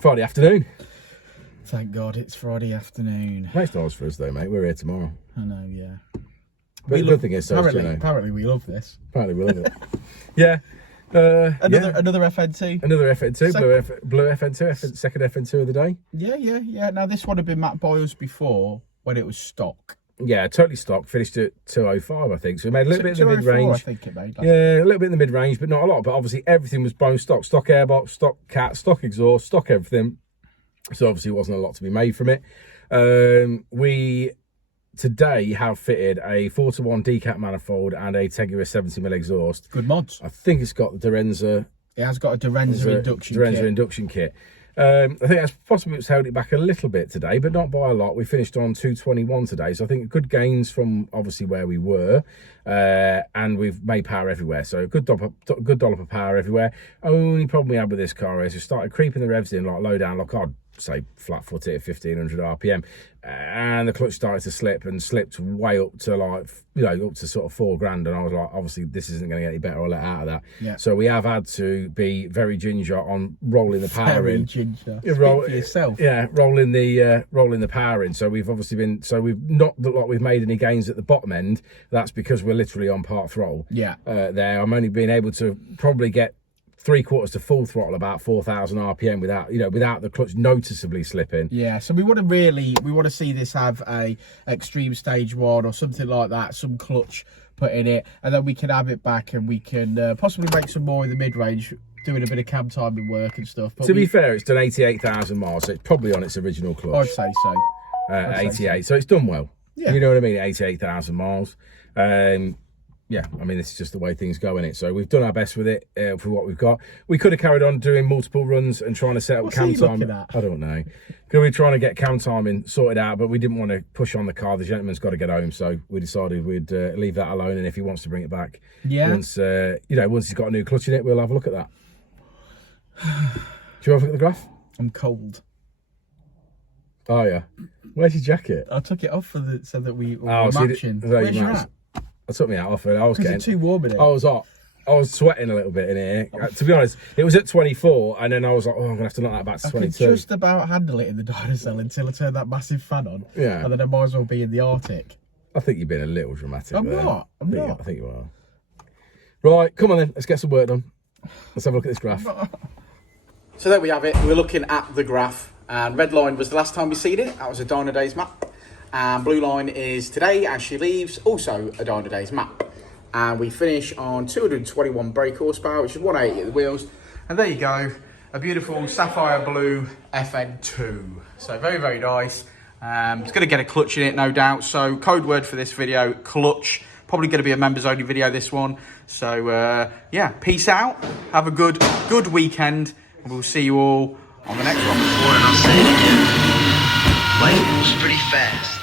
Friday afternoon. Thank God it's Friday afternoon. Makes no odds for us though, mate. We're here tomorrow. I know, yeah. But the good thing is, apparently we love this. Apparently we love it. Yeah. Another FN2. Another FN2, blue FN2, second FN2 of the day. Yeah. Now this one had been mapped by us before when it was stock. Yeah, totally stock. Finished at 205, I think. So we made a little bit in the mid-range. I think it made. Yeah, a little bit in the mid-range, but not a lot. But obviously everything was bone stock. Stock airbox, stock cat, stock exhaust, stock everything. So obviously it wasn't a lot to be made from it. We today have fitted a 4-to-1 decap manifold and a Teguis 70mm exhaust. Good mods. I think it's got the Dynodaze. It has got a Dynodaze induction kit. I think that's possibly what's held it back a little bit today, but not by a lot. We finished on 221 today, so I think good gains from obviously where we were, and we've made power everywhere. So good dollop of power everywhere. Only problem we had with this car is we started creeping the revs in like low down, like I'd say flat foot at 1500 RPM, and the clutch started to slip and slipped way up to like, you know, up to sort of $4 grand, and I was like, obviously this isn't going to get any better. I'll let out of that. Yeah. So we have had to be very ginger on rolling the power in. Ginger. For yourself. Yeah, rolling the power in. So we've obviously been, so we've not looked like we've made any gains at the bottom end. That's because we're literally on part throttle. Yeah. There, I'm only being able to probably get 3/4 to full throttle about 4,000 RPM without the clutch noticeably slipping. Yeah, so we want to see this have a extreme stage 1 or something like that, some clutch put in it, and then we can have it back and we can possibly make some more in the mid-range, doing a bit of cam timing work and stuff. But to be fair, it's done 88,000 miles, so it's probably on its original clutch. I'd say so. 88, so it's done well. Yeah. You know what I mean? 88,000 miles. Yeah, I mean, this is just the way things go, innit? So we've done our best with it for what we've got. We could have carried on doing multiple runs and trying to set up cam time. I don't know. Because we're trying to get cam timing sorted out, but we didn't want to push on the car. The gentleman's got to get home, so we decided we'd leave that alone. And if he wants to bring it back, once once he's got a new clutch in it, we'll have a look at that. Do you want to look at the graph? I'm cold. Oh yeah. Where's your jacket? I took it off so that we were matching. Where's your hat? I took me out off it. I was getting too warm in it. I was hot. I was sweating a little bit in here. To be honest, it was at 24, and then I was like, oh, I'm gonna have to knock that back to 22. I could just about handle it in the Dynodaze until I turned that massive fan on. Yeah. And then I might as well be in the Arctic. I think you've been a little dramatic. I'm not. I think you are. Right, come on then. Let's get some work done. Let's have a look at this graph. So there we have it. We're looking at the graph, and red line was the last time we seen it. That was a Dynodaze map. And blue line is today as she leaves, also a Dynodaze map. And we finish on 221 brake horsepower, which is 180 at the wheels. And there you go, a beautiful sapphire blue FN2. So very, very nice. It's going to get a clutch in it, no doubt. So code word for this video, clutch. Probably going to be a members only video, this one. So yeah, peace out. Have a good weekend. And we'll see you all on the next one. I'll say it again. Life moves pretty fast.